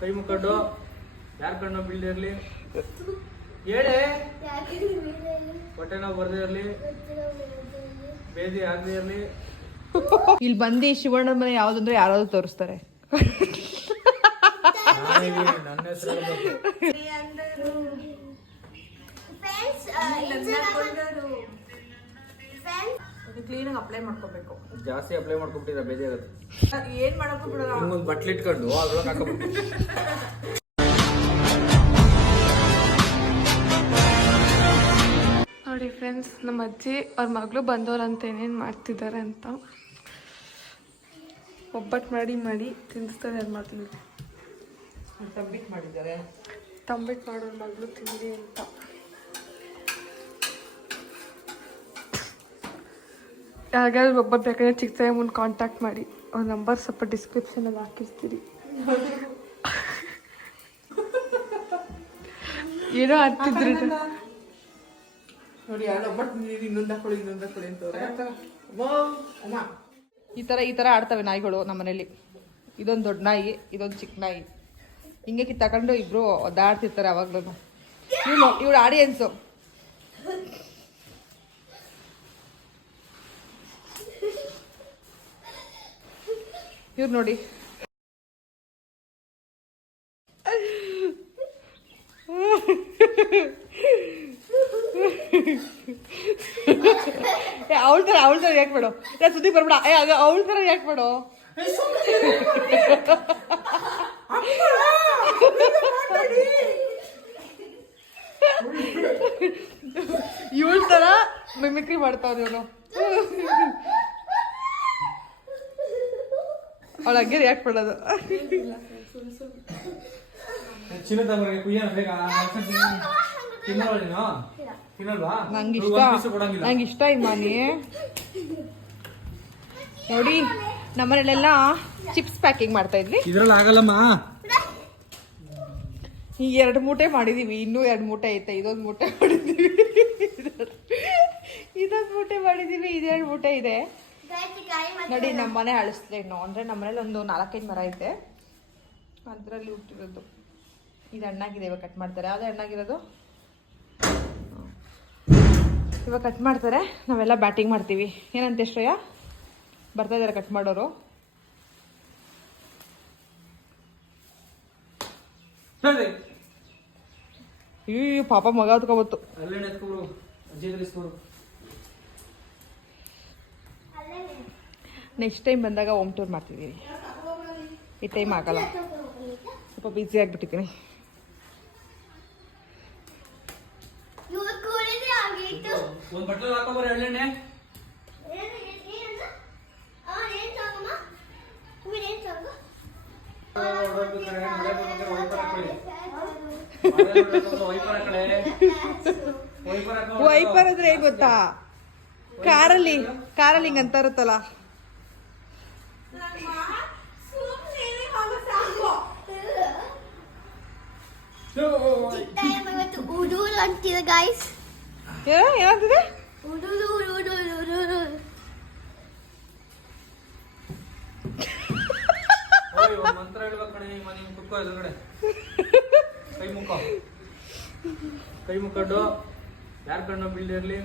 ಕೈ ಮುಕ್ಕೊಂಡು ಯಾರ ಕಣ್ಣು ಬೀಳ್ದಿರ್ಲಿ ಹೇಳಿ, ಹೊಟ್ಟೆ ನೋವು ಬರ್ದೇ ಇರ್ಲಿ, ಬೇದಿ ಆಗದೆ ಇರ್ಲಿ. ಇಲ್ಲಿ ಬಂದು ಶಿವಣ್ಣ ಮನೆ ಯಾವ್ದಂದ್ರೆ ಯಾರಾದ್ರೂ ತೋರಿಸ್ತಾರೆ. ನನ್ನ ಹೆಸರು ಕ್ಲೀನಾಗಿ ಅಪ್ಲೈ ಮಾಡ್ಕೋಬೇಕು. ಜಾಸ್ತಿ ಅಪ್ಲೈ ಮಾಡ್ಕೊಂಡ್ಬಿಟ್ಟಿರ ಬೇದಿ ಆಗುತ್ತೆ. ಏನ್ ಮಾಡಕ್ಕೂ ಬಿಡಲ್ಲ. ಒಂದು ಬಟ್ಲು ಇಟ್ಕೊಂಡು ಅದ್ರೊಳಗೆ ಹಾಕೋಬೇಕು. ನೋಡಿ ಫ್ರೆಂಡ್ಸ್, ನಮ್ಮ ಅಜ್ಜಿ ಅವ್ರ ಮಗಳು ಬಂದವ್ರಂತ ಏನೇನು ಮಾಡ್ತಿದ್ದಾರೆ ಅಂತ. ಒಬ್ಬಟ್ಟು ಮಾಡಿ ತಿನ್ನಿಸ್ತಾರೆ. ಅದು ಮಾಡ್ತೀನಿ. ತಂಬಿಟ್ಟು ಮಾಡಿದ್ದಾರೆ. ತಂಬಿಟ್ಟು ಮಾಡೋರ ಮಗಳು ತಿಂದಿ ಅಂತ. ಯಾರಿಗಾದ್ರು ಒಬ್ಬರು ಬೇಕಾದ್ರೆ ಚಿಕ್ಕ ಮುಂದೆ ಕಾಂಟ್ಯಾಕ್ಟ್ ಮಾಡಿ. ಅವ್ರ ನಂಬರ್ ಸ್ವಲ್ಪ ಡಿಸ್ಕ್ರಿಪ್ಷನಲ್ಲಿ ಹಾಕಿರ್ತೀರಿ. ಏನೋ ಹತ್ತಿದ್ರಿ ನೋಡಿ, ಯಾರು ಒಬ್ಬಟ್ಟು ಇನ್ನೊಂದು ಹಾಕೊಳ್ಳಿ ಅಂತವ್ರೆ. ಈ ತರ ಆಡ್ತವೆ ನಾಯಿಗಳು ನಮ್ಮ ಮನೇಲಿ. ಇದೊಂದು ದೊಡ್ಡ ನಾಯಿ, ಇದೊಂದು ಚಿಕ್ಕ ನಾಯಿ. ಹಿಂಗೆ ಕಿತ್ತಾಕೊಂಡು ಇಬ್ರು ಒದ್ದಾಡ್ತಿರ್ತಾರೆ ಅವಾಗ್ಲೂ. ಇವಳು ಆಡಿಯನ್ಸು. ಇವ್ರು ನೋಡಿ, ಅವಳ ತರ ಯಾಕೆ ಬೇಡ, ಸುದ್ದಿ ಬರ್ಬೇಡ. ಅವಳ ತರ ಯಾಕೆ ಬೇಡ. ಇವಳ ತರ ಮಿಮಿಕ್ರಿ ಮಾಡ್ತಾವ್ರಿ ಇವನು. ಅವಳ ಹಂಗೆ ರಿಯಾಕ್ಟ್ ಮಾಡೋದು. ನಂಗೆ ಇಷ್ಟ ಇಮಾನಿ. ನೋಡಿ, ನಮ್ಮನೆಲ್ಲ ಚಿಪ್ಸ್ ಪ್ಯಾಕಿಂಗ್ ಮಾಡ್ತಾ ಇದ್ವಿ. ಇದ್ರಲ್ಲಿ ಆಗಲ್ಲಮ್ಮ. ಈ 2 ಮೂಟೆ ಮಾಡಿದೀವಿ, ಇನ್ನೂ 2 ಮೂಟೆ ಐತೆ. ಇದೊಂದು ಮೂಟೆ ಮಾಡಿದೀವಿ, ಇದೊಂದು ಮೂಟೆ ಮಾಡಿದೀವಿ, 2 ಮೂಟೆ ಇದೆ. ನೋಡಿ, ನಮ್ಮನೆ ಅಳಿಸ್ತಾರೆ ಇನ್ನು. ಅಂದ್ರೆ ನಮ್ಮನೇಲಿ ಒಂದು 4-5 ಮರ ಐತೆ, ಅದರಲ್ಲಿ ಹುಟ್ಟಿರೋದು. ಇದು ಹಣ್ಣಾಗಿದೆ, ಇವಾಗ ಕಟ್ ಮಾಡ್ತಾರೆ. ಅದೇ ಹಣ್ಣಾಗಿರೋದು ಇವಾಗ ಕಟ್ ಮಾಡ್ತಾರೆ. ನಾವೆಲ್ಲ ಬ್ಯಾಟಿಂಗ್ ಮಾಡ್ತೀವಿ. ಏನಂತೆ ಶ್ರೇಯ? ಬರ್ತಾ ಇದಾರೆ ಕಟ್ ಮಾಡೋರು. ಈ ಪಾಪ ಮಗ ಹೊತ್ಕೊಬತ್ತು. ನೆಕ್ಸ್ಟ್ ಟೈಮ್ ಬಂದಾಗ ಹೋಮ್ ಟೂರ್ ಮಾಡ್ತಿದ್ದೀವಿ. ಈ ಟೈಮ್ ಆಗಲ್ಲ, ಸ್ವಲ್ಪ ಬ್ಯುಸಿ ಆಗಿಬಿಟ್ಟಿದ್ದೀನಿ. ವೈಪರ್ ಅಂದ್ರೆ ಹೇಗೆ ಗೊತ್ತಾ? ಕಾರಲ್ಲಿ ಹಿಂಗ್ ಅಂತ ಇರುತ್ತಲ್ಲ. ಏನಾಗ್ತಿದೆ? ಮಂತ್ರ ಹೇಳ್ಬೇಕಣೆ. ಮನೆ ಕುತ್ಕೋ ಎದುರುಗಡೆ. ಕೈ ಮುಕ್ಕೊಂಡು ಯಾರ ಕಣ್ಣು ಬೀಳ್ದಿರ್ಲಿ,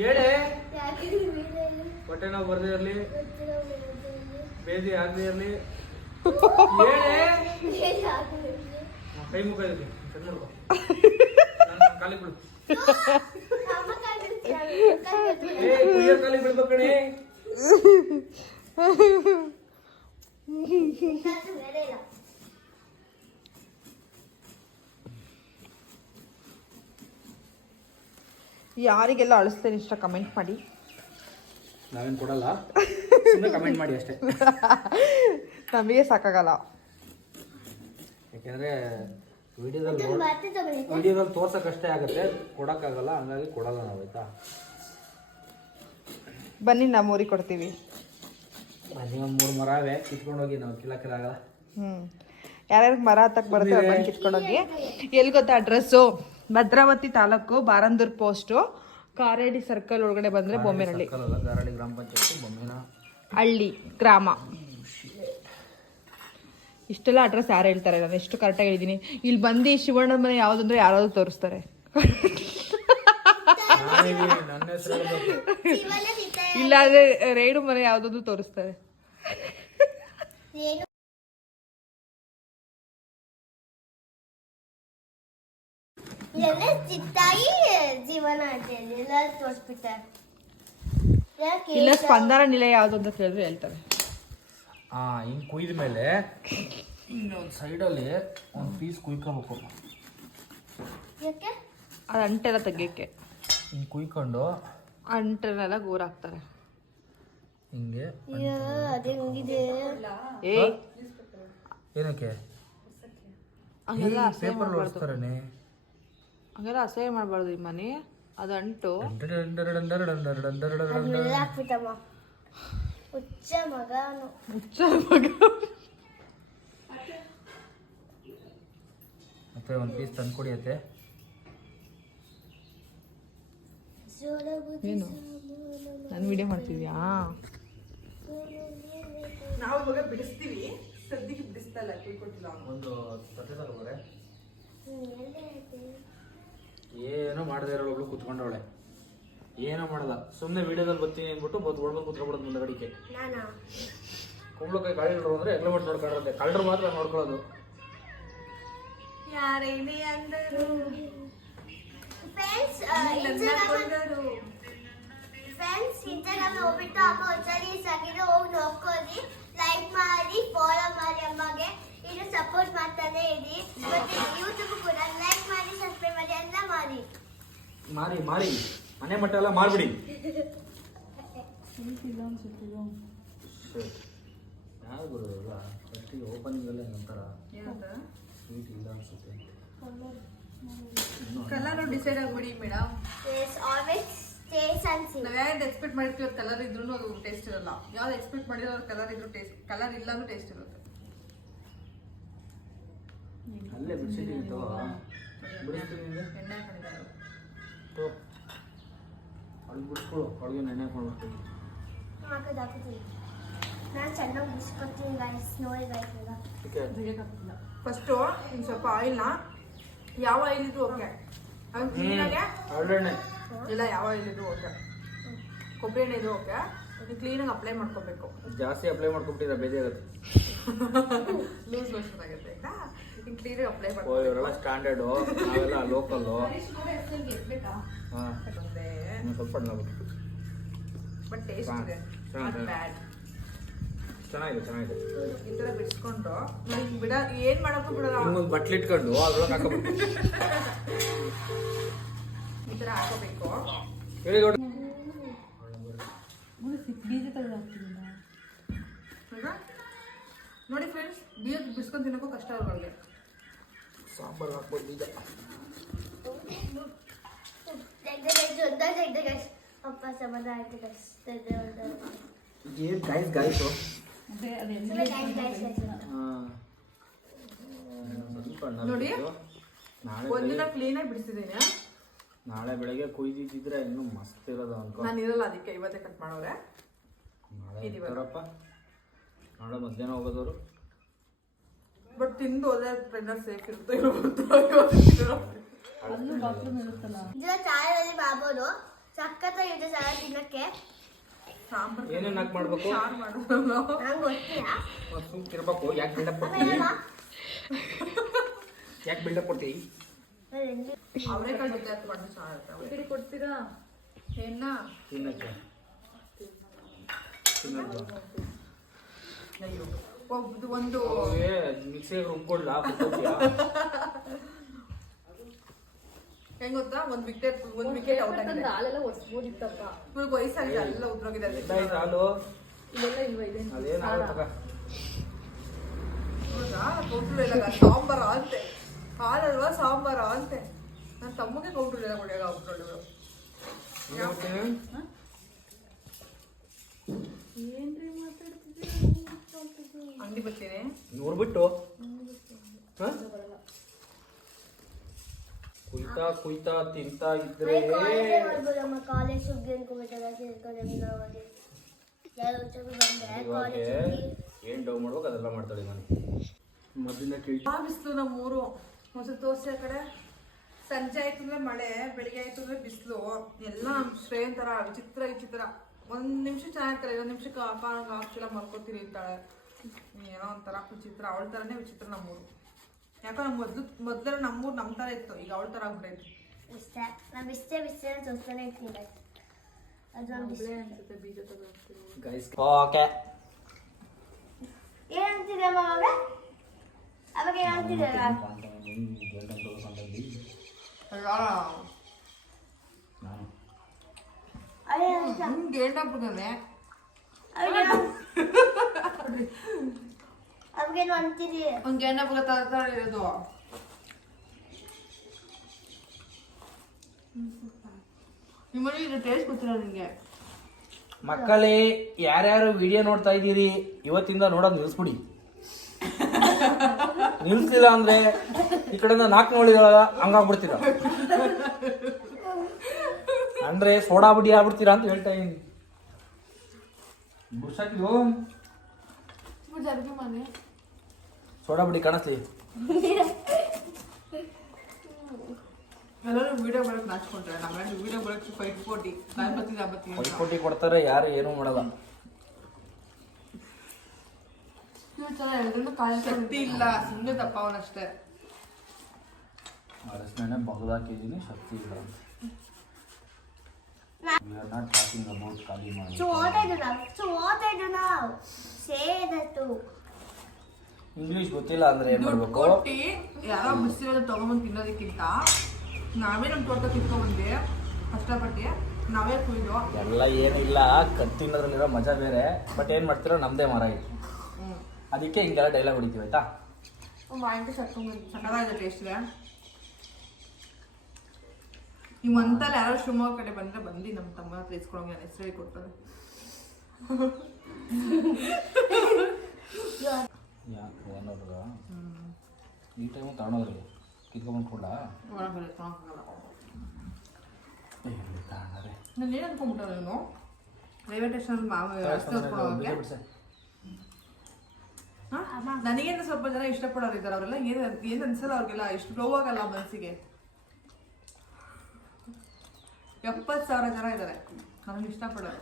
ಹೇಳಿ, ಹೊಟ್ಟೆ ನೋವು ಬರ್ದೇ ಇರ್ಲಿ, ಬೇದಿ ಆಗದೆ ಇರ್ಲಿ, ಹೇಳಿ. ಕೈ ಮುಖ ಇರ್ಲಿ, ಸೆಟ್ ಮಾಡ್ಕೊ. ಕಾಲಿಗೆ ಬಿಡು. ಕಾಲಿಗೆ ಬಿಡ್ಬೇಕಣೆ. ಯಾರಿಗೆಲ್ಲ ಅಳಿಸ್ತೇನೆ ಇಷ್ಟ ಕಮೆಂಟ್ ಮಾಡಿ. ನಾವೇನು ಕೊಡಲ್ಲ, ಕಮೆಂಟ್ ಮಾಡಿ ಅಷ್ಟೇ. ನಮಗೆ ಸಾಕಾಗಲ್ಲ. ಯಾಕೆಂದ್ರೆ ವಿಡಿಯೋದಲ್ಲಿ ತೋರ್ಸಕ್ಕಷ್ಟೇ ಆಗುತ್ತೆ, ಕೊಡೋಕ್ಕಾಗಲ್ಲ. ಹಂಗಾಗಿ ಕೊಡಲ್ಲ ನಾವು. ಆಯ್ತಾ, ಬನ್ನಿ, ನಾವು ಊರಿಗೆ ಕೊಡ್ತೀವಿ. ಬನ್ನಿ, ಒಂದು 3 ಮರ ಅವೆ, ಕಿತ್ಕೊಂಡು ಹೋಗಿ. ನಾವು ಕಿಲ್ಲಕ್ಕಾಗಲ್ಲ. ಯಾರ್ಯಾರಿಗೆ ಮರ ಹತ್ತಕ್ಕೆ ಬರುತ್ತೆ ಅವ್ರು ಬಂದು ಕಿತ್ಕೊಂಡೋಗಿ. ಎಲ್ಲಿ ಗೊತ್ತಾ address? Bhadravati taluk, Barandur post, Karedi circle ಒಳಗಡೆ ಬಂದರೆ ಬೊಮ್ಮೆನಹಳ್ಳಿ. ಗಾರಹಳ್ಳಿ ಗ್ರಾಮ ಪಂಚಾಯತಿ, ಬೊಮ್ಮೆನ ಹಳ್ಳಿ ಗ್ರಾಮ. ಇಷ್ಟೆಲ್ಲ ಅಡ್ರೆಸ್ ಯಾರು ಹೇಳ್ತಾರೆ, ನಾನು ಎಷ್ಟು ಕರೆಕ್ಟಾಗಿ ಹೇಳಿದ್ದೀನಿ. ಇಲ್ಲಿ ಬಂದು ಶಿವಣ್ಣ ಮನೆ ಯಾವುದಂದ್ರೆ ಯಾರಾದ್ರೂ ತೋರಿಸ್ತಾರೆ. ನನ್ನ ಹೆಸರು ಇಲ್ಲಾಂದ್ರೆ ರೇಣು ಮನೆ ಯಾವುದಾದ್ರು ತೋರಿಸ್ತಾರೆ. ಇಲ್ಲ ಸ್ಪಂದನ ನಿಲಯ ಯಾವ್ದು ಅಂತ ಕೇಳಿದ್ರೆ ಹೇಳ್ತಾರೆ. ಹಿಂಗೆ ಕುಯ್ದ ಮೇಲೆ ಇನ್ನೊಂದು ಸೈಡಲ್ಲಿ ಒಂದು ಪೀಸ್ ಕುಯ್ಕೋಬೇಕು. ಅದು ಅಂಟೆಲ್ಲ ತೆಗಿಯಕ್ಕೆ ಹಿಂಗೆ ಕುಯ್ಕೊಂಡು ಅಂಟೆಲ್ಲ ಗೋರ್ ಹಾಕ್ತಾರೆ. ಹಿಂಗೆ ಏ ಏನಕ್ಕೆ ಹಂಗೆಲ್ಲ ಅಸಹ್ಯ ಪೇಪರ್ ಮಾಡಬಾರ್ದು, ಓಡಿಸ್ತಾರನೆ. ಹಂಗೆಲ್ಲ ಅಸಹ್ಯ ಮಾಡಬಾರ್ದು. ಈ ಮನೆ ಅದು ಅಂಟು ಹುಚ್ಚ ಮಗ ಮತ್ತೆ ಒಂದು ಪೀಸ್ ತಂದು ಕೊಡಿಯತ್ತೆ. ಏನು ನಾನು ವಿಡಿಯೋ ಮಾಡ್ತಿದ್ಯಾ? ನಾವು ಇವಾಗ ಬಿಡಿಸ್ತೀವಿ, ಸದ್ಯಕ್ಕೆ ಬಿಡಿಸ್ತಲ್ಲ, ತಿಳ್ಕೊಟ್ಟಿಲ್ಲ. ಒಂದು ತಟ್ಟೆ ತಗೋರೆ. ಏನೋ ಮಾಡದೇ ಇರೋ ಒಬ್ಳು ಕುತ್ಕೊಂಡವಳೆ, ಏನೋ ಮಾಡಲ್ಲ, ಸುಮ್ಮನೆ ವಿಡಿಯೋದಲ್ಲಿ ಬರ್ತೀನಿ ಅಂದ್ಬಿಟ್ಟು ಒಳಗೆ ಕುತ್ಕೊಬಿಡೋದು ಮುಂದೆ ಗಡಿಕೆ. ಕುಂಬಳಕಾಯಿ ಕಾಳಿಗಳು ಅಂದ್ರೆ ಎಗ್ಲ ಮಾಡಿ ನೋಡ್ಕೊಂಡ್ರೆ ಕಳ್ಳರು ಮಾತ್ರ ನೋಡ್ಕೊಳ್ಳೋದು. ಯಾರೇನೇ ಅಂದರು ಫ್ರೆಂಡ್ಸ್ ಇನ್ಸ್ಟಾಗ್ರಾಮ್ ಹೋಗ್ಬಿಟ್ಟು ಅಮ್ಮ ಒಂದ್ಸರಿ ಸಾಕಿದ್ರೆ ಹೋಗಿ ನೋಡ್ಕೊಳ್ಳಿ, ಲೈಕ್ ಮಾಡಿ, ಫಾಲೋ ಮಾಡಿ, ಅಮ್ಮಗೆ ಇದು ಸಪೋರ್ಟ್ ಮಾಡ್ತಾನೆ ಇರಿ. ಮತ್ತೆ ಯೂಟ್ಯೂಬ್ ಕೂಡ ಲೈಕ್ ಮಾಡಿ, ಸಬ್ಸ್ಕ್ರೈಬ್ ಮಾಡಿ, ಎಲ್ಲ ಮಾಡಿ ಮಾರಿ ಮಾರಿ ಮನೆ ಮಟ್ಟ ಎಲ್ಲ ಮಾರ್ಬಿಡಿ. ಯಾರು ಬರೋದಲ್ಲ ಫಸ್ಟಿಗೆ ಓಪನಿಂಗ್ ಎಲ್ಲ ಒಂಥರ ಸ್ವೀಟ್ ಇಲ್ಲ ಅನ್ಸುತ್ತೆ. ಕಲರ್ ಡಿಸೈಡ್ ಆಗ್ಬಿಡಿ ಮೇಡಮ್. ಆಲ್ವೇಸ್ ಟೇಸ್ಟ್ ಅನ್ಸಿ. ನಾವು ಯಾವ್ದು ಎಕ್ಸ್ಪೆಕ್ಟ್ ಮಾಡಿರ್ತೀವಿ ಅದು ಕಲರ್ ಇದ್ರೂ ಅದು ಟೇಸ್ಟ್ ಇರಲ್ಲ. ಯಾವ್ದು ಎಕ್ಸ್ಪೆಕ್ಟ್ ಮಾಡಿರೋ ಅದು ಕಲರ್ ಇದ್ರೂ ಟೇಸ್ಟ್, ಕಲರ್ ಇಲ್ಲಾಂದ್ರೂ ಟೇಸ್ಟ್ ಇರುತ್ತೆ. ಅಲ್ಲೇ ಬಿಡಿಸಿದ್ದೀನಿ ಎಣ್ಣೆ ಹಾಕೊಂಡಿದ್ದಾರೆ. ಅವಳಿಗೆ ಬಿಡಿಸ್ಕೊಳು, ಅವಳಿಗೆ ನೆನೆ ಹಾಕೊಂಡ್ಬಿಡ್ತೀನಿ. ಹಾಕೋದು ನಾನು ಚೆನ್ನಾಗಿ ಬಿಡಿಸ್ಕೊಡ್ತೀನಿ ಗೈಸ್, ನೋಡಿ ಗೈಸ್. ಎಲ್ಲ ಫಸ್ಟು ಇನ್ನು ಸ್ವಲ್ಪ ಆಯಿಲ್ನ, ಯಾವ ಆಯಿಲ್ ಇದ್ರು ಓಕೆ, ಒಳ್ಳೆಣ್ಣೆ ಇಲ್ಲ ಯಾವ ಆಯಿಲ್ ಇದ್ರು ಓಕೆ, ಕೊಬ್ಬರಿ ಎಣ್ಣೆ ಇದ್ರು ಓಕೆ, ನೀವು ಕ್ಲೀನಾಗಿ ಅಪ್ಲೈ ಮಾಡ್ಕೋಬೇಕು. ಜಾಸ್ತಿ ಅಪ್ಲೈ ಮಾಡ್ಕೊಬಿಟ್ಟಿದ್ರೆ ಬೇಜಾಗುತ್ತೆ, ಲೂಸ್ ಮೋಷನ್ ಆಗುತ್ತೆ. ಆಯ್ತಾ, ನೀವು ಕ್ಲೀನಾಗಿ ಅಪ್ಲೈ ಓ ಮಾಡ್ಕೋ. ಇವರೆಲ್ಲ ಸ್ಟ್ಯಾಂಡರ್ಡು, ನಾವೆಲ್ಲ ಲೋಕಲ್ಲು. ಹಾಂ ಸ್ವಲ್ಪ ಮಾಡ್ಬಿಟ್ಟು ಬಟ್ ಟೇಸ್ಟ್ ಇದೆ, ಚೆನ್ನಾಗಿದೆ. Not bad. ಚೆನ್ನಾಗಿದೆ ಚೆನ್ನಾಗಿದೆ. ಈ ಥರ ಬಿಡಿಸ್ಕೊಂಡು ನೋಡಿ, ಬಿಡ ಏನು ಮಾಡೋಕ್ಕೂ ಬಿಡಲ್ಲ. ಇನ್ನೊಂದು ಬಟ್ಲು ಇಟ್ಕೊಂಡು ಅದ್ರೊಳಗೆ ಹಾಕೋಬೇಕು. ಈ ಥರ ಹಾಕೋಬೇಕು. ಹೇಳಿ ಈಗ ನೋಡಿ ಫ್ರೆಂಡ್ಸ್, ಬೀಜ ಬಿಡಿಸ್ಕೊಂಡು ತಿನ್ನೋಕ್ಕೂ ಕಷ್ಟ ಅವ್ರಿಗೆ. ಸಾಂಬಾರು ಹಾಕ್ಬೋದು ಬೀಜ. ತೆಗ್ದೆ ಗೈಸ್, ಅಪ್ಪ ಸಮಾಧ ಆಯ್ತು ಗೈಸ್. ಏನು ಗಾಯ್ಸು ನೋಡಿ, ನಾಳೆ ಒಂದಿನ ಕ್ಲೀನಾಗಿ ಬಿಡಿಸಿದ್ದೀನಿ. ನಾಳೆ ಬೆಳಗ್ಗೆ ಕುಯ್ದಿದ್ದಿದ್ರೆ ಇನ್ನೂ ಮಸ್ತ್ ಇರೋದು ಅನ್ಕೋ. ನಾನು ಇರಲ್ಲ, ಅದಕ್ಕೆ ಇವತ್ತೇ ಕಟ್ ಮಾಡೋರೆ. ನಾಳೆ ಇರ್ತಾರಪ್ಪ, ನಾಳೆ ಮಧ್ಯಾಹ್ನ ಹೋಗೋದವರು. ಬಟ್ ತಿಂದು ಹೋದ್ರೆ ಟ್ರೈನರ್ ಸೇಫ್ ಇರುತ್ತೆ. ಚಾರಲ್ಲಿ ಮಾಡ್ಬೋದು, ಸಖತ್ತಾಗಿದೆ ಸಾಲ ತಿನ್ನಕ್ಕೆ. ಸಾಂಬಾರು ಏನೇನು ಹಾಕಿ ಮಾಡ್ಬೇಕು? ಸಾರು ಮಾಡೋದು ನಂಗೆ ಗೊತ್ತಿಲ್ಲ. ಸುಮ್ಮನೆ ತಿರ್ಬೇಕು. ಯಾಕೆ ಬಿಲ್ಡಪ್ ಕೊಡ್ತೀವಿ? ಯಾಕೆ ಬಿಲ್ಡಪ್ ಕೊಡ್ತೀವಿ? ಅವರೇಕಾಳು ಜೊತೆ ಹಾಕಿ ಮಾಡಿ ಸಾರು ಕೊಡ್ತೀರಾ? ಏನ ತಿನ್ನಕ್ಕೆ ಅಯ್ಯೋ, ಒಂದು ಮಿಕ್ಸಿಗೆ ರುಬ್ಕೊಳ್ಳ. ಹೆಂಗ್ ಗೊತ್ತಾ, ಒಂದ್ ವಿಕೆಟ್ ಔಟ್ ಆಗಿದೆ. ಇವಾಗ ವಯಸ್ಸಾಗಿದೆ, ಎಲ್ಲ ಉದ್ರೋಗಿದೆ. ಹಾಲು ಇಲ್ಲೆಲ್ಲ ಅದೇನಾಗ ಸಾಂಬಾರ ಅಂತೆ, ಹಾಲಲ್ವಾ ಸಾಂಬಾರ ಅಂತೆ. ನನ್ನ ತಮ್ಮಗೆ ಕೌಂಟ್ರು ಎಲ್ಲ ಕೊಡಿಯಾಗ ಅವ್ರು ಅಂಗಡಿ ಬರ್ತೀನಿ ನೋಡ್ಬಿಟ್ಟು ಕುಯ್ತಾ ಕುಯ್ತಾ ತಿಂತಾ ಇದ್ರೆ ಕಾಲೇಜ್ ಸುಗ್ಗಿ ಅನ್ಕೋಬಿಟ್ಟಾಗ ಇವಾಗ ಏನ್ ಡೌ ಮಾಡ್ಬೇಕು ಅದೆಲ್ಲ ಮಾಡ್ತಾಳೆ ನಾನು. ಮೊದಲಿಂದ ಕೇಳಿ ಬಿಸಿಲು ನಮ್ಮೂರು ಒಂದ್ಸಲ ತೋರಿಸಿ ಆ ಕಡೆ. ಸಂಜೆ ಆಯ್ತು ಅಂದ್ರೆ ಮಳೆ, ಬೆಳಿಗ್ಗೆ ಆಯ್ತು ಅಂದ್ರೆ ಬಿಸಿಲು. ಎಲ್ಲ ನಮ್ಮ ಶ್ರೇಯನ್ ಥರ ವಿಚಿತ್ರ ವಿಚಿತ್ರ. ಒಂದು ನಿಮಿಷ ಚೆನ್ನಾಗಿರ್ತಾರೆ, ಇನ್ನೊಂದು ನಿಮಿಷಕ್ಕೆ ಹಾಕ್ತಿಲ್ಲ ಮಲ್ಕೋತೀರಿ ಅಂತಾಳೆ. ಏನೋ ಒಂಥರ ವಿಚಿತ್ರ. ಅವಳ ಥರನೇ ವಿಚಿತ್ರ ನಮ್ಮೂರು. ಯಾಕಂದ್ರೆ ಮೊದಲು ನಮ್ಮೂರು ನಮ್ಮ ಥರ ಇತ್ತು, ಈಗ ಅವಳ ಥರ ಆಗ್ಬಿಟ್ಟೈತಿ. ಇಷ್ಟ ನಾವು ಇಷ್ಟೇ ತೋರಿಸ್ತಾನೆ ಇರ್ತೀವಿ. ಅದೊಂದು ಅನ್ಸುತ್ತೆ ಬೀಜ ತಗೋತೀವಿ. ಗೈಸ್ ಓಕೆ ಏನಂತಿದೆ ಅವಾಗ ಏನಂತಿದೆ ಗೇಂಡಾಗ್ಬಿಡ್ತಾನೆ. ಅವಾಗೇನು ಅಂತೀರಿ? ಒಂದು ಗೇಂಡಾಪುರ ಥರ ಇರೋದು. ನಿಮ್ಮಲ್ಲಿ ಇದು ಟೇಸ್ಟ್ ಗೊತ್ತಿಲ್ಲ ನಿಮಗೆ. ಮಕ್ಕಳೇ ಯಾರ್ಯಾರು ವಿಡಿಯೋ ನೋಡ್ತಾ ಇದ್ದೀರಿ ಇವತ್ತಿಂದ ನೋಡೋದು ನಿಲ್ಸ್ಬಿಡಿ. ನಿಲ್ಸಿಲ್ಲ ಅಂದ್ರೆ ಈ ಕಡೆಯಿಂದ 4 ನೋಡಿದಾಳ ಹಂಗಾಗ್ಬಿಡ್ತೀರ, ಅಂದ್ರೆ ಸೋಡಾ ಬುಡಿ ಆಗ್ಬಿಡ್ತೀರಾ ಅಂತ ಹೇಳ್ತಾ ಇದೀನಿ. ಮನೆ ಸೋಡಾ ಬುಡಿ ಕಾಣಿಸ್ತಿ. ಎಲ್ಲರೂ ವಿಡಿಯೋ ಬರೋಕೆ ನಾಚ್ಕೊಂಡ್ರೆ ನಮ್ಮ ವಿಡಿಯೋ ಬರೋಕ್ಕೆ 540 ಪೈಪೋಟಿ ಕೊಡ್ತಾರೆ, ಯಾರು ಏನೂ ಮಾಡಲ್ಲ. ಶಕ್ತಿ ಇಲ್ಲ, ಸುಮ್ಮನೆ ತಪ್ಪವನಷ್ಟೇ. ಅರಸನೇ ಬಗ್ದಾಕಿದ್ದೀನಿ, ಶಕ್ತಿ ಇಲ್ಲ. We are not talking about ಖಾಲಿ ಮಾಡಿ. ಇಂಗ್ಲಿಷ್ ಗೊತ್ತಿಲ್ಲ ಅಂದ್ರೆ ಏನ್ ದುಡ್ಡು ಮಾಡ್ಬೇಕು? ಕೊಟ್ಟು ಯಾರೋ ಬಿಸಿರೋದು ತಗೊಂಬಂದು ತಿನ್ನೋದಕ್ಕಿಂತ ನಾವೇ ನಮ್ಮ ತೋಟ ಕಿತ್ಕೊಂಡ್ಬಂದು ಕಷ್ಟಪಟ್ಟು ನಾವೇ ಕುಯ್ದು. ಎಲ್ಲ ಏನಿಲ್ಲ, ತಿನ್ನೋದ್ರಲ್ಲಿರೋ ಮಜಾ ಬೇರೆ. ಬಟ್ ಏನ್ ಮಾಡ್ತಿರೋ ನಮ್ದೇ ಮರ ಇತ್ತು, ಅದಕ್ಕೆ ಹಿಂಗೆಲ್ಲ ಡೈಲಾಗ್ ಹೊಡಿತೀವಿ ಆಯ್ತಾ. ಸಕ್ಕತ್ತಾಗಿದೆ ಟೇಸ್ಟ್ಗೆ. ಈ ಮಂತಲ್ಲಿ ಯಾರೋ ಶಿವಮೊಗ್ಗ ಕಡೆ ಬಂದ್ರೆ ಬಂದು ನಮ್ಮ ತಮ್ಮ ಹತ್ರ ಇಸ್ಕೊಳಂಗೆ ನಾನು ಹೆಸರು ಕೊಡ್ತಾರೆ. ಯಾಕೆ ಅನ್ನೋದ್ರ ಈ ಟೈಮು ತಗೊಂಡೋದ್ರಿ ಕಿತ್ಕೊಂಡ್ಬಂದು ಕೊಡ್ಲ. ನಾನು ಏನು ಅನ್ಕೊಂಡ್ಬಿಟ್ಟ ನೀನು ರೈಲ್ವೆ ಸ್ಟೇಷನ್ ನನಗೇನು ಸ್ವಲ್ಪ ಜನ ಇಷ್ಟಪಡೋರು ಇದ್ದಾರೆ. ಅವರೆಲ್ಲ ಏನು ಅನ್ಸಲ್ಲ ಅವ್ರಿಗೆಲ್ಲ, ಇಷ್ಟು ಲೋ ಆಗಲ್ಲ ಮನಸ್ಸಿಗೆ. 70,000 ಜನ ಇದ್ದಾರೆ ನನಗೆ ಇಷ್ಟಪಡೋರು.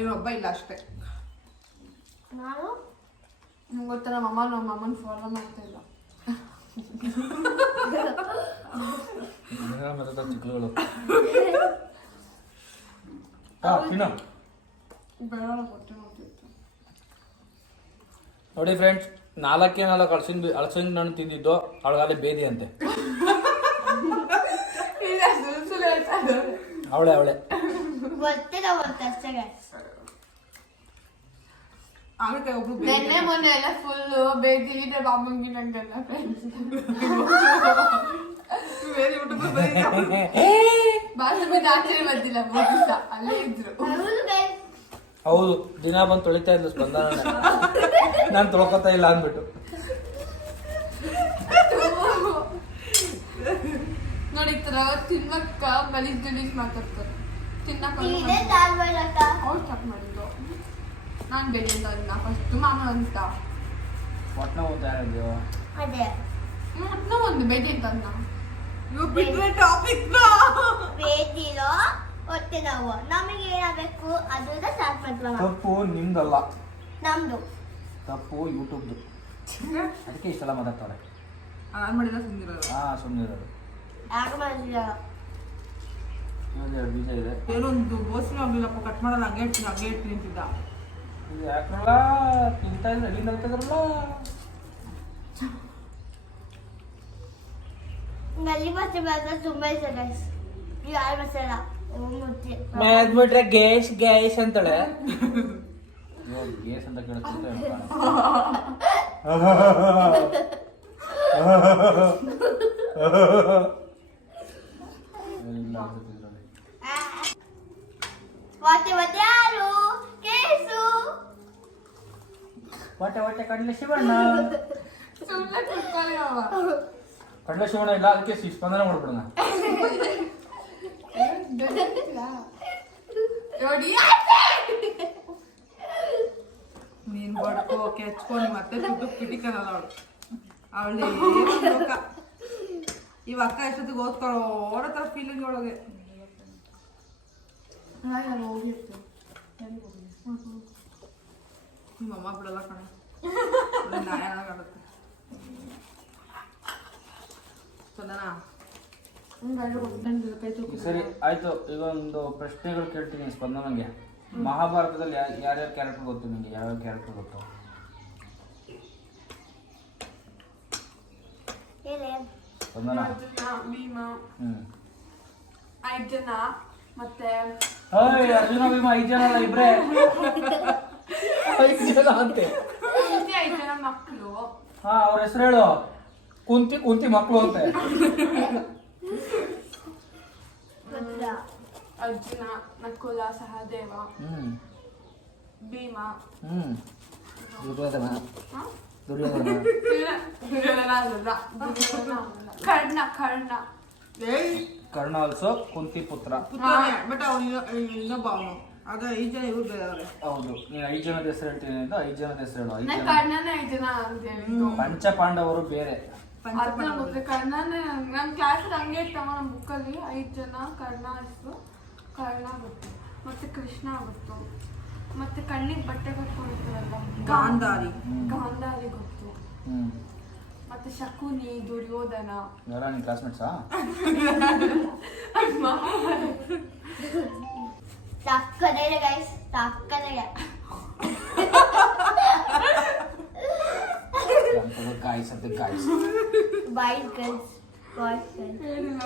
ಇವೊಬ್ಬ ಇಲ್ಲ ಅಷ್ಟೇ. ನಂಗೆ ಗೊತ್ತಾ, ನಮ್ಮ ಅಮ್ಮನ ಫಾಲೋ ಮಾಡ್ತಾ ಇಲ್ಲ. ಚಿಕ್ಕಗಳು ನೋಡಿ ಫ್ರೆಂಡ್ಸ್, 4 ಹಲಸಿನ ಹಣ್ಣು ತಿಂದಿದ್ದು ಅವಳಗಾಲೆ ಬೇದಿ ಅಂತೆ. ಅವಳೆ ನೆನ್ನೆ ಮೊನ್ನೆ ಎಲ್ಲ ಫುಲ್ ಬೇದಿ ಬಾಂಬಂಗಿ ನಂಗೆಲ್ಲ ಫ್ರೆಂಡ್ಸ್ ಬಾತ್ರೂಮ್ ಆಚರಣೆ ಬರ್ತಿಲ್ಲ, 3 ದಿವಸ ಅಲ್ಲೇ ಇದ್ರು. ಹೌದು, ದಿನ ಬಂದು ತೊಳಿತಾ ಇದ್ಲು ಸ್ಪಂದನ. ನಾನು ತೊಳ್ಕೊತಾ ಇಲ್ಲ ಅಂದ್ಬಿಟ್ಟು. ನೋಡಿ ತರ ತಿನ್ನಕ್ಕ ಗಲೀಜ್ ಮಾತಾಡ್ತಾರೆ. ತಿನ್ನಕ್ಕ ಅವ್ರು ಸ್ಟಾರ್ಟ್ ಮಾಡಿದ್ದು. ನಾನು ಬೇಡ ಅಂತ ಫಸ್ಟ್ ಮಾಮ ಅಂತ ಒಟ್ನ ಓದ್ತಾ ಇರೋದು. ಒಟ್ನ ಒಂದು ಬೇಡ ಅಂತ ಹೊಟ್ಟೆ ನೋವು ನಮಗೆ ಏನಾಗಬೇಕು ಅದನ್ನ ಸ್ಟಾರ್ಟ್ ಮಾಡ್ತೀವಿ. ತಪ್ಪು ನಿಮ್ದಲ್ಲ, ನಮ್ದು ತಪ್ಪು ಯೂಟ್ಯೂಬ್ದು. ಅದಕ್ಕೆ ಇಷ್ಟೆಲ್ಲ ಮಾತಾಡ್ತಾರೆ. ನಾನು ಮಾಡಿದ ಸುಂದಿರೋದು. ಸುಮ್ಮನಿರೋದು. ಯಾಕೆ ಮಾಡಿಲ್ಲ? ಇನ್ನೊಂದು 2 ಬೀಜ ಇದೆ. ಏನೊಂದು ಬೋಸಿನ ಆಗ್ಲಿಲ್ಲಪ್ಪ, ಕಟ್ ಮಾಡಲ್ಲ, ಹಂಗೆ ಇಡ್ತೀನಿ ಅಂತಿದ್ದ. ಇದು ಯಾಕಲ್ಲ ತಿಂತಾ ಇದ್ರೆ ಎಲ್ಲಿಂದ ಆಗ್ತದ್ರಲ್ಲ. ನಲ್ಲಿ ಬಸ್ ಮಾತ್ರ ತುಂಬಾ ಇಷ್ಟ ಗೈಸ್. ಯಾರು ಬಸ್ಸಲ್ಲ ಬಿಟ್ರೆ ಗೇಶ್ ಅಂತಾಳೆ. ಗೇಸ್ ಅಂತ ಕೇಳ್ತಿದ್ದೆ. ಹೊಟ್ಟೆ ಕಡಲೆ ಶಿವಣ್ಣ ಕಡಲೆ ಶಿವಣ್ಣ ಇಲ್ಲ, ಅದಕ್ಕೆ ಸ್ಪಂದನ ಮಾಡ್ಬಿಡೋಣ. ನೀನ್ ಬಡ್ಕೋ ಕೆಚ್ಕೊಂಡು ಮತ್ತೆ ದುಡ್ಡು ಕಿಟಿಕನಲ್ಲ ಅವಳು ಅಕ್ಕ ಇವ ಅಕ್ಕ ಎಷ್ಟೊತ್ತಿಗೆ ಓದ್ಕೊಳ್ಳೋ ಅವರ ಥರ ಫೀಲಿಂಗ್ ಒಳಗೆ ನಾನು ಹೋಗಿರ್ತೀನಿ ನಿಮ್ಮ ಅಮ್ಮ ಬಿಡಲ್ಲ ಕಣ ನ್ಯಾಯ ಕಾಣುತ್ತೆ ಚಂದನಾ ಸರಿ ಆಯ್ತು. ಈಗ ಒಂದು ಪ್ರಶ್ನೆಗಳು ಕೇಳ್ತೀನಿ ಸ್ಪಂದನಂಗೆ. ಮಹಾಭಾರತದಲ್ಲಿ ಯಾರ್ಯಾರ ಕ್ಯಾರೆಕ್ಟರ್ ಗೊತ್ತು ನಿಮಗೆ? ಯಾವ್ಯಾವ ಕ್ಯಾರೆಕ್ಟರ್ ಗೊತ್ತು? ಸ್ಪಂದನ. ಅರ್ಜುನ, ಭೀಮ, ಹ್ಮ್ 5 ಜನ ಮತ್ತೆ ಅರ್ಜುನ ಭೀಮ 5 ಜನ ಅಲ್ಲ, ಇಬ್ರೇ 5 ಜನ ಅಂತೆ. 5 ಜನ ಮಕ್ಕಳು. ಹಾ, ಅವ್ರ ಹೆಸರು ಹೇಳು. ಕುಂತಿ ಮಕ್ಕಳು ಅಂತೆ. ಅರ್ಜುನ, ನಕುಲ, ಸಹದೇವ, ಹ್ಮ್ ಭೀಮ, ಹ್ಮ್ ದುರ್ಯೋಧನ. ಹ? ದುರ್ಯೋಧನ. ದುರ್ಯೋಧನ ಅಲ್ಲ, ಕರ್ಣ ಕರ್ಣ ಆಲ್ಸೋ ಕುಂತಿ ಪುತ್ರ. ಬಟ್ ಅವನು ಇನ್ನೊಬ್ಬ ಅವನು ಅದ 5 ಜನ ಇವ್ರು ಬೇರೆ ಅವ್ರೆ. ಹೌದು, ನೀನು 5 ಜನದ ಹೆಸರು ಹೇಳ್ತೀನಿ ಅಂತ 5 ಜನದ ಹೆಸರು ಹೇಳು. 5 ನಾ ಜನ ಕರ್ಣನೇ 5 ಜನ ಅಂತ ಹೇಳಿದ್ದು. ಪಂಚ ಪಾಂಡವರು ಬೇರೆ. ಅದ್ನ ಗೊತ್ತೆ, ಕರ್ಣನೇ ನಮ್ ಕ್ಲಾಸಲ್ಲಿ ಹಂಗೆ ಇರ್ತವ ನಮ್ಮ ಬುಕ್ಕಲ್ಲಿ 5 ಜನ ಕರ್ಣ ಹೆಸರು. ಕರ್ಣ ಗೊತ್ತು, ಮತ್ತೆ ಕೃಷ್ಣ ಗೊತ್ತು, ಮತ್ತೆ ಕಣ್ಣಿಗೆ ಬಟ್ಟೆ ಕಟ್ಕೊಂಡಿರ್ತಾರಲ್ಲ ಗಾಂಧಾರಿ ಗಾಂಧಾರಿ ಗೊತ್ತು, ಹ್ಮ್ ಮತ್ತೆ ಶಕುನಿ, ದುರ್ಯೋಧನ. ಯಾರ ನಿನ್ ಕ್ಲಾಸ್ಮೇಟ್ಸಾ? ತಕ್ಕದೇ ಗೈಸ್, ತಕ್ಕದೇ. ಗಾಯ್ಸ್ ಅಂತ guys. Boys girls, boys girls. ಏನಿಲ್ಲ